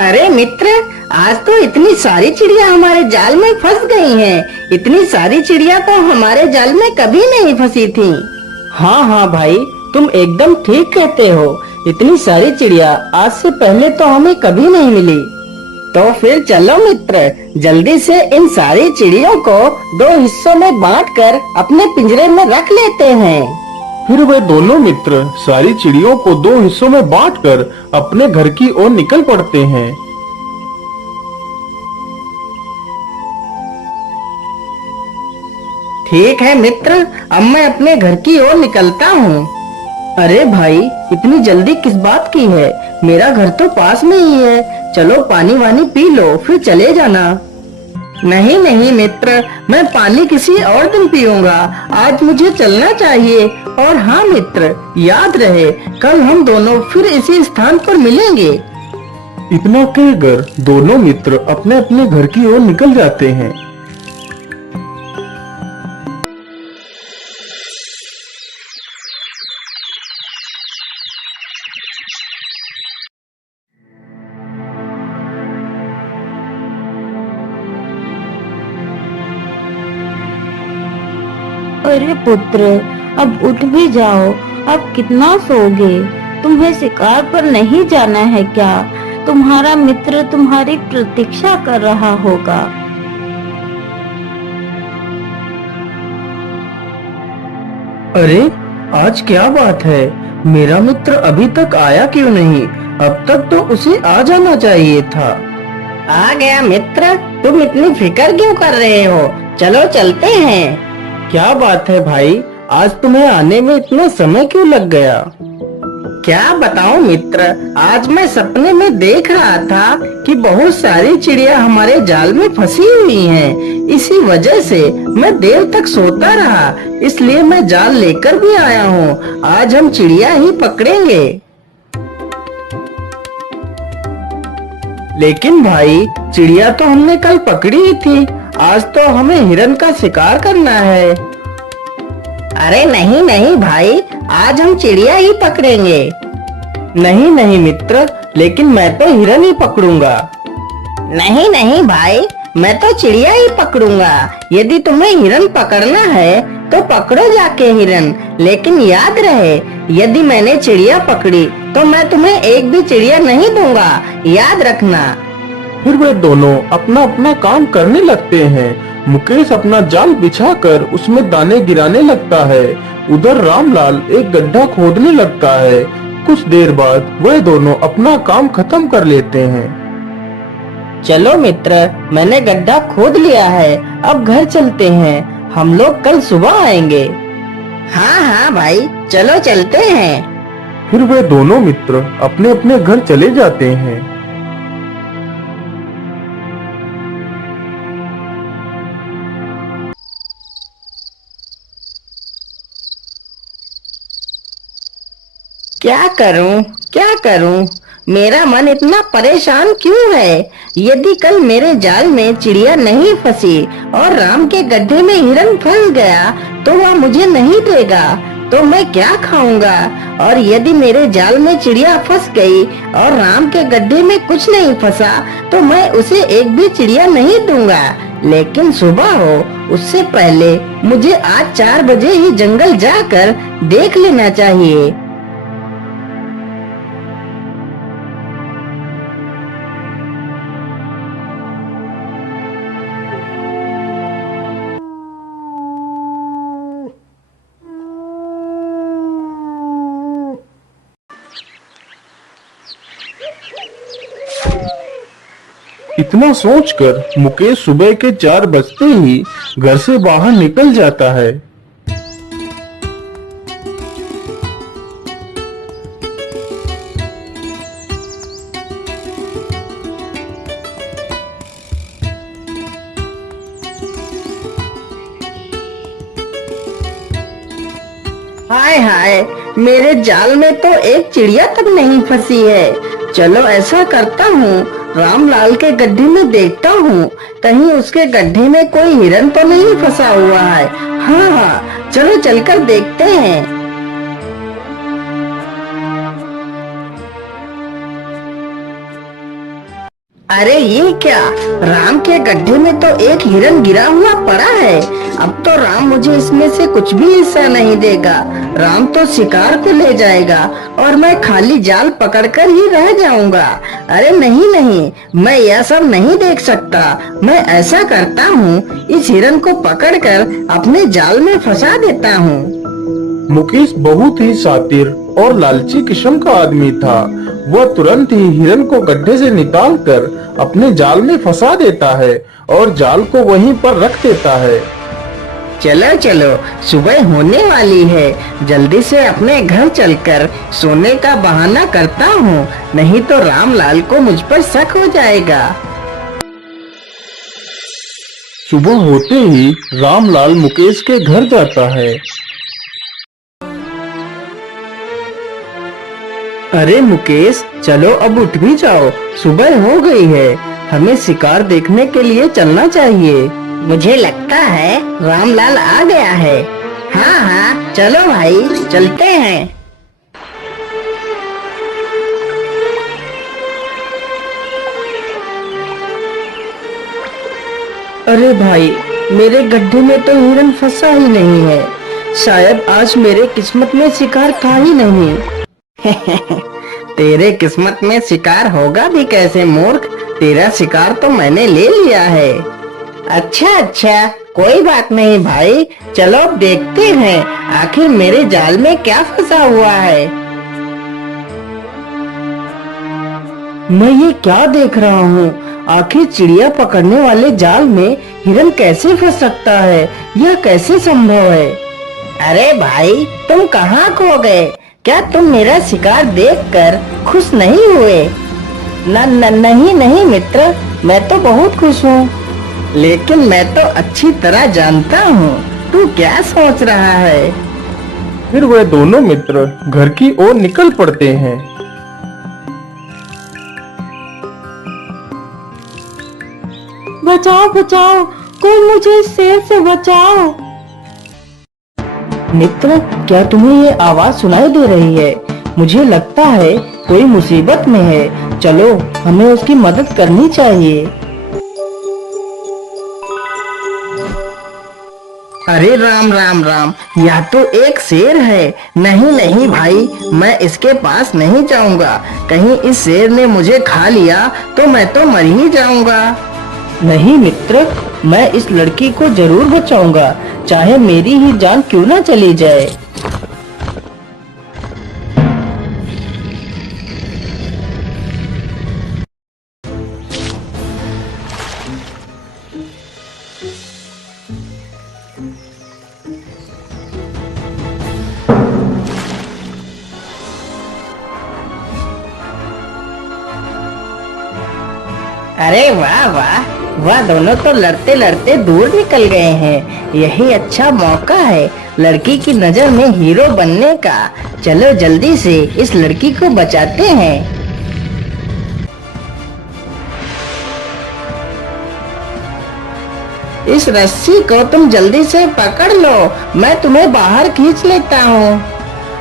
अरे मित्र, आज तो इतनी सारी चिड़िया हमारे जाल में फंस गई हैं। इतनी सारी चिड़िया तो हमारे जाल में कभी नहीं फंसी थी। हाँ हाँ भाई, तुम एकदम ठीक कहते हो। इतनी सारी चिड़िया आज से पहले तो हमें कभी नहीं मिली। तो फिर चलो मित्र, जल्दी से इन सारी चिड़ियों को दो हिस्सों में बांटकर अपने पिंजरे में रख लेते हैं। फिर वे दोनों मित्र सारी चिड़ियों को दो हिस्सों में बांटकर अपने घर की ओर निकल पड़ते हैं। ठीक है मित्र, अब मैं अपने घर की ओर निकलता हूँ। अरे भाई, इतनी जल्दी किस बात की है? मेरा घर तो पास में ही है। चलो पानी वानी पी लो, फिर चले जाना। नहीं नहीं मित्र, मैं पानी किसी और दिन पीऊंगा। आज मुझे चलना चाहिए। और हाँ मित्र, याद रहे, कल हम दोनों फिर इसी स्थान पर मिलेंगे। इतना कहकर दोनों मित्र अपने अपने घर की ओर निकल जाते हैं। अरे पुत्र, अब उठ भी जाओ। अब कितना सोओगे? तुम्हें शिकार पर नहीं जाना है क्या? तुम्हारा मित्र तुम्हारी प्रतीक्षा कर रहा होगा। अरे, आज क्या बात है? मेरा मित्र अभी तक आया क्यों नहीं? अब तक तो उसे आ जाना चाहिए था। आ गया मित्र, तुम इतनी फिक्र क्यों कर रहे हो? चलो चलते हैं। क्या बात है भाई, आज तुम्हें आने में इतना समय क्यों लग गया? क्या बताऊं मित्र, आज मैं सपने में देख रहा था कि बहुत सारी चिड़िया हमारे जाल में फंसी हुई हैं। इसी वजह से मैं देर तक सोता रहा, इसलिए मैं जाल लेकर भी आया हूँ। आज हम चिड़िया ही पकड़ेंगे। लेकिन भाई, चिड़िया तो हमने कल पकड़ी ही थी। आज तो हमें हिरन का शिकार करना है। अरे नहीं नहीं भाई, आज हम चिड़िया ही पकड़ेंगे। नहीं नहीं मित्र, लेकिन मैं तो हिरन ही पकड़ूंगा। नहीं नहीं भाई, मैं तो चिड़िया ही पकड़ूंगा। यदि तुम्हें हिरन पकड़ना है तो पकड़ो जाके हिरन, लेकिन याद रहे, यदि मैंने चिड़िया पकड़ी तो मैं तुम्हें एक भी चिड़िया नहीं दूंगा, याद रखना। फिर वे दोनों अपना अपना काम करने लगते हैं। मुकेश अपना जाल बिछाकर उसमें दाने गिराने लगता है। उधर रामलाल एक गड्ढा खोदने लगता है। कुछ देर बाद वे दोनों अपना काम खत्म कर लेते हैं। चलो मित्र, मैंने गड्ढा खोद लिया है। अब घर चलते हैं। हम लोग कल सुबह आएंगे। हाँ हाँ भाई, चलो चलते हैं। फिर वे दोनों मित्र अपने अपने घर चले जाते हैं। क्या करूं, क्या करूं? मेरा मन इतना परेशान क्यों है? यदि कल मेरे जाल में चिड़िया नहीं फंसी और राम के गड्ढे में हिरन फंस गया तो वह मुझे नहीं देगा, तो मैं क्या खाऊंगा? और यदि मेरे जाल में चिड़िया फंस गई और राम के गड्ढे में कुछ नहीं फंसा तो मैं उसे एक भी चिड़िया नहीं दूंगा। लेकिन सुबह हो उससे पहले मुझे आज 4 बजे ही जंगल जाकर देख लेना चाहिए। इतना सोचकर मुकेश सुबह के 4 बजते ही घर से बाहर निकल जाता है। हाय हाय, मेरे जाल में तो एक चिड़िया तक नहीं फंसी है। चलो ऐसा करता हूँ, रामलाल के गड्ढे में देखता हूँ, कहीं उसके गड्ढे में कोई हिरन तो नहीं फंसा हुआ है। हाँ हाँ, चलो चलकर देखते हैं। अरे ये क्या, राम के गड्ढे में तो एक हिरन गिरा हुआ पड़ा है। अब तो राम मुझे इसमें से कुछ भी हिस्सा नहीं देगा। राम तो शिकार को ले जाएगा और मैं खाली जाल पकड़कर ही रह जाऊंगा। अरे नहीं नहीं, मैं यह सब नहीं देख सकता। मैं ऐसा करता हूँ, इस हिरन को पकड़कर अपने जाल में फंसा देता हूँ। मुकेश बहुत ही शातिर और लालची किस्म का आदमी था। वह तुरंत ही हिरन को गड्ढे से निकालकर अपने जाल में फंसा देता है और जाल को वहीं पर रख देता है। चलो चलो, सुबह होने वाली है। जल्दी से अपने घर चलकर सोने का बहाना करता हूँ, नहीं तो रामलाल को मुझ पर शक हो जाएगा। सुबह होते ही रामलाल मुकेश के घर जाता है। अरे मुकेश, चलो अब उठ भी जाओ, सुबह हो गई है। हमें शिकार देखने के लिए चलना चाहिए। मुझे लगता है रामलाल आ गया है। हाँ हाँ, चलो भाई, चलते हैं। अरे भाई, मेरे गड्ढे में तो हिरन फंसा ही नहीं है। शायद आज मेरे किस्मत में शिकार था ही नहीं। तेरे किस्मत में शिकार होगा भी कैसे मूर्ख, तेरा शिकार तो मैंने ले लिया है। अच्छा अच्छा, कोई बात नहीं भाई, चलो अब देखते हैं आखिर मेरे जाल में क्या फंसा हुआ है। मैं ये क्या देख रहा हूँ? आखिर चिड़िया पकड़ने वाले जाल में हिरन कैसे फंस सकता है? यह कैसे संभव है? अरे भाई, तुम कहाँ खो गए? क्या तुम मेरा शिकार देखकर खुश नहीं हुए? नहीं नहीं मित्र, मैं तो बहुत खुश हूँ। लेकिन मैं तो अच्छी तरह जानता हूँ तू क्या सोच रहा है। फिर वह दोनों मित्र घर की ओर निकल पड़ते हैं। बचाओ बचाओ, कोई मुझे इस शेर से बचाओ। मित्र, क्या तुम्हें ये आवाज सुनाई दे रही है? मुझे लगता है कोई मुसीबत में है। चलो, हमें उसकी मदद करनी चाहिए। अरे राम राम राम, यह तो एक शेर है। नहीं नहीं भाई, मैं इसके पास नहीं जाऊंगा। कहीं इस शेर ने मुझे खा लिया तो मैं तो मर ही जाऊंगा। नहीं मित्र, मैं इस लड़की को जरूर बचाऊंगा, चाहे मेरी ही जान क्यों ना चली जाए। अरे वाह वाह, वह दोनों तो लड़ते लड़ते दूर निकल गए हैं। यही अच्छा मौका है लड़की की नजर में हीरो बनने का। चलो जल्दी से इस लड़की को बचाते हैं। इस रस्सी को तुम जल्दी से पकड़ लो, मैं तुम्हें बाहर खींच लेता हूँ।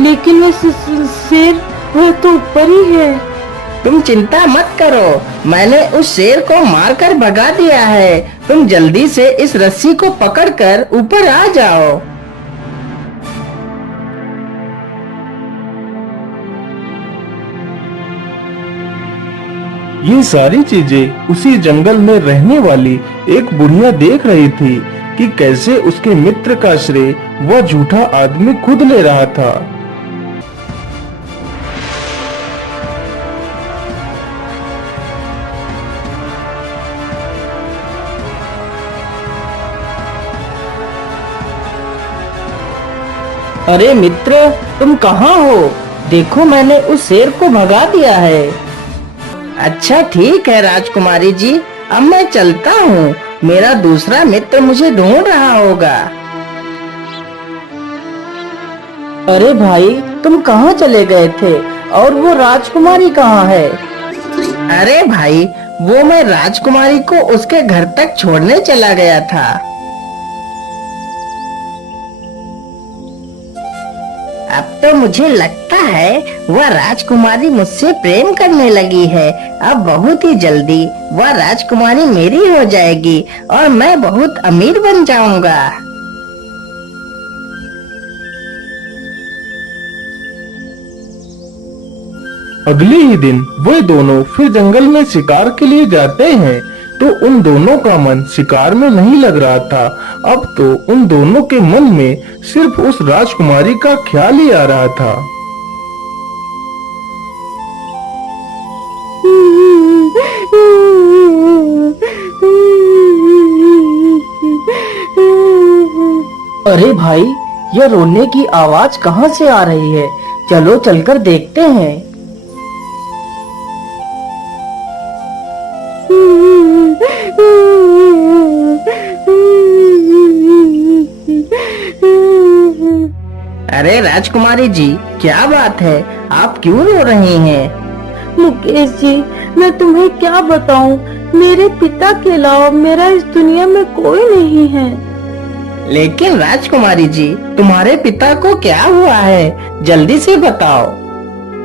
लेकिन वो शेर, वह तो ऊपर ही है। तुम चिंता मत करो, मैंने उस शेर को मारकर भगा दिया है। तुम जल्दी से इस रस्सी को पकड़कर ऊपर आ जाओ। ये सारी चीजें उसी जंगल में रहने वाली एक बुढ़िया देख रही थी कि कैसे उसके मित्र का श्रेय वह झूठा आदमी खुद ले रहा था। अरे मित्र, तुम कहाँ हो? देखो, मैंने उस शेर को भगा दिया है। अच्छा ठीक है राजकुमारी जी, अब मैं चलता हूँ। मेरा दूसरा मित्र मुझे ढूंढ रहा होगा। अरे भाई, तुम कहाँ चले गए थे? और वो राजकुमारी कहाँ है? अरे भाई, वो मैं राजकुमारी को उसके घर तक छोड़ने चला गया था। अब तो मुझे लगता है वह राजकुमारी मुझसे प्रेम करने लगी है। अब बहुत ही जल्दी वह राजकुमारी मेरी हो जाएगी और मैं बहुत अमीर बन जाऊंगा। अगले ही दिन वे दोनों फिर जंगल में शिकार के लिए जाते हैं। तो उन दोनों का मन शिकार में नहीं लग रहा था। अब तो उन दोनों के मन में सिर्फ उस राजकुमारी का ख्याल ही आ रहा था। अरे भाई, यह रोने की आवाज कहाँ से आ रही है? चलो चलकर देखते हैं। अरे राजकुमारी जी, क्या बात है? आप क्यों रो रही हैं? मुकेश जी, मैं तुम्हें क्या बताऊं, मेरे पिता के अलावा मेरा इस दुनिया में कोई नहीं है। लेकिन राजकुमारी जी, तुम्हारे पिता को क्या हुआ है? जल्दी से बताओ।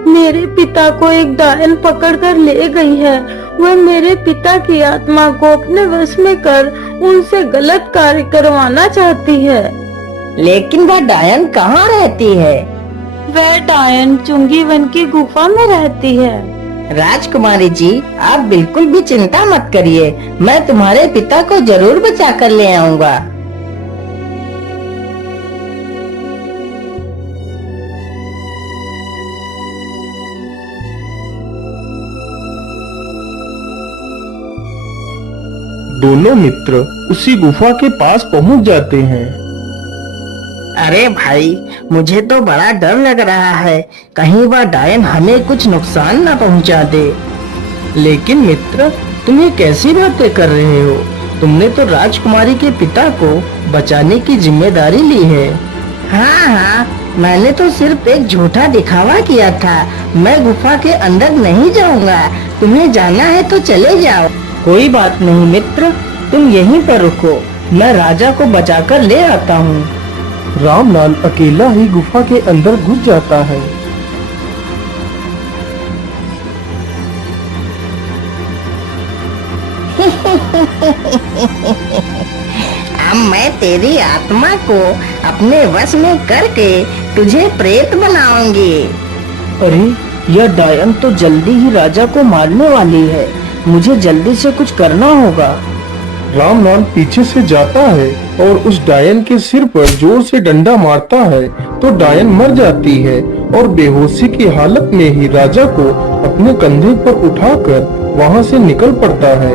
मेरे पिता को एक डायन पकड़कर ले गई है। वह मेरे पिता की आत्मा को अपने वश में कर उनसे गलत कार्य करवाना चाहती है। लेकिन वह डायन कहाँ रहती है? वह डायन चुंगी वन की गुफा में रहती है। राजकुमारी जी, आप बिल्कुल भी चिंता मत करिए, मैं तुम्हारे पिता को जरूर बचा कर ले आऊंगा। दोनों मित्र उसी गुफा के पास पहुंच जाते हैं। अरे भाई, मुझे तो बड़ा डर लग रहा है, कहीं वह डायन हमें कुछ नुकसान न पहुंचा दे। लेकिन मित्र, तुम ये कैसी बातें कर रहे हो? तुमने तो राजकुमारी के पिता को बचाने की जिम्मेदारी ली है। हाँ, मैंने तो सिर्फ एक झूठा दिखावा किया था। मैं गुफा के अंदर नहीं जाऊंगा। तुम्हें जाना है तो चले जाओ। कोई बात नहीं मित्र, तुम यहीं पर रुको, मैं राजा को बचाकर ले आता हूँ। रामलाल अकेला ही गुफा के अंदर घुस जाता है। अब मैं तेरी आत्मा को अपने वश में करके तुझे प्रेत बनाऊंगी। अरे, यह डायन तो जल्दी ही राजा को मारने वाली है। मुझे जल्दी से कुछ करना होगा। रामलाल पीछे से जाता है और उस डायन के सिर पर जोर से डंडा मारता है तो डायन मर जाती है और बेहोशी की हालत में ही राजा को अपने कंधे पर उठाकर वहां से निकल पड़ता है।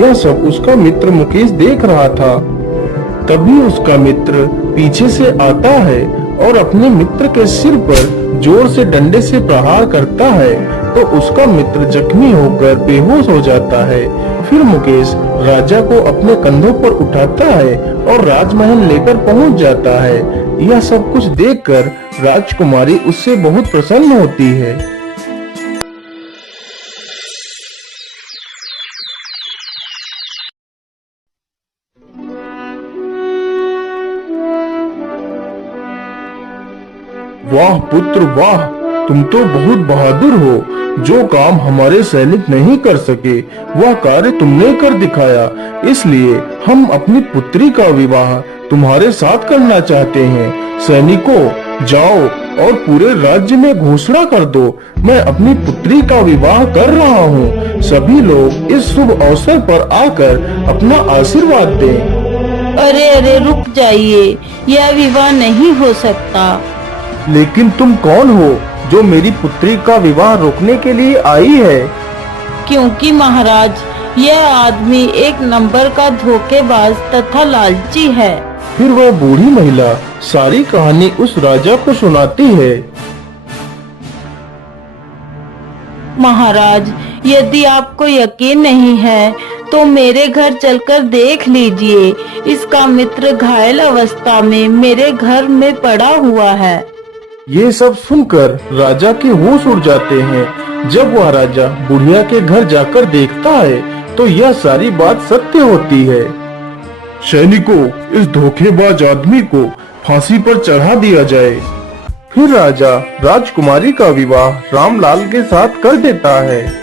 यह सब उसका मित्र मुकेश देख रहा था। तभी उसका मित्र पीछे से आता है और अपने मित्र के सिर पर जोर से डंडे से प्रहार करता है तो उसका मित्र जख्मी होकर बेहोश हो जाता है। फिर मुकेश राजा को अपने कंधों पर उठाता है और राजमहल लेकर पहुंच जाता है। यह सब कुछ देखकर राजकुमारी उससे बहुत प्रसन्न होती है। वाह पुत्र वाह, तुम तो बहुत बहादुर हो। जो काम हमारे सैनिक नहीं कर सके वह कार्य तुमने कर दिखाया। इसलिए हम अपनी पुत्री का विवाह तुम्हारे साथ करना चाहते हैं। सैनिकों, जाओ और पूरे राज्य में घोषणा कर दो, मैं अपनी पुत्री का विवाह कर रहा हूँ। सभी लोग इस शुभ अवसर पर आकर अपना आशीर्वाद दें। अरे रुक जाइए, यह विवाह नहीं हो सकता। लेकिन तुम कौन हो जो मेरी पुत्री का विवाह रोकने के लिए आई है? क्योंकि महाराज, यह आदमी एक नंबर का धोखेबाज तथा लालची है। फिर वह बूढ़ी महिला सारी कहानी उस राजा को सुनाती है। महाराज, यदि आपको यकीन नहीं है तो मेरे घर चलकर देख लीजिए। इसका मित्र घायल अवस्था में मेरे घर में पड़ा हुआ है। ये सब सुनकर राजा के होश उड़ जाते हैं। जब वह राजा बुढ़िया के घर जाकर देखता है तो यह सारी बात सत्य होती है। सैनिकों, इस धोखेबाज आदमी को फांसी पर चढ़ा दिया जाए। फिर राजा राजकुमारी का विवाह रामलाल के साथ कर देता है।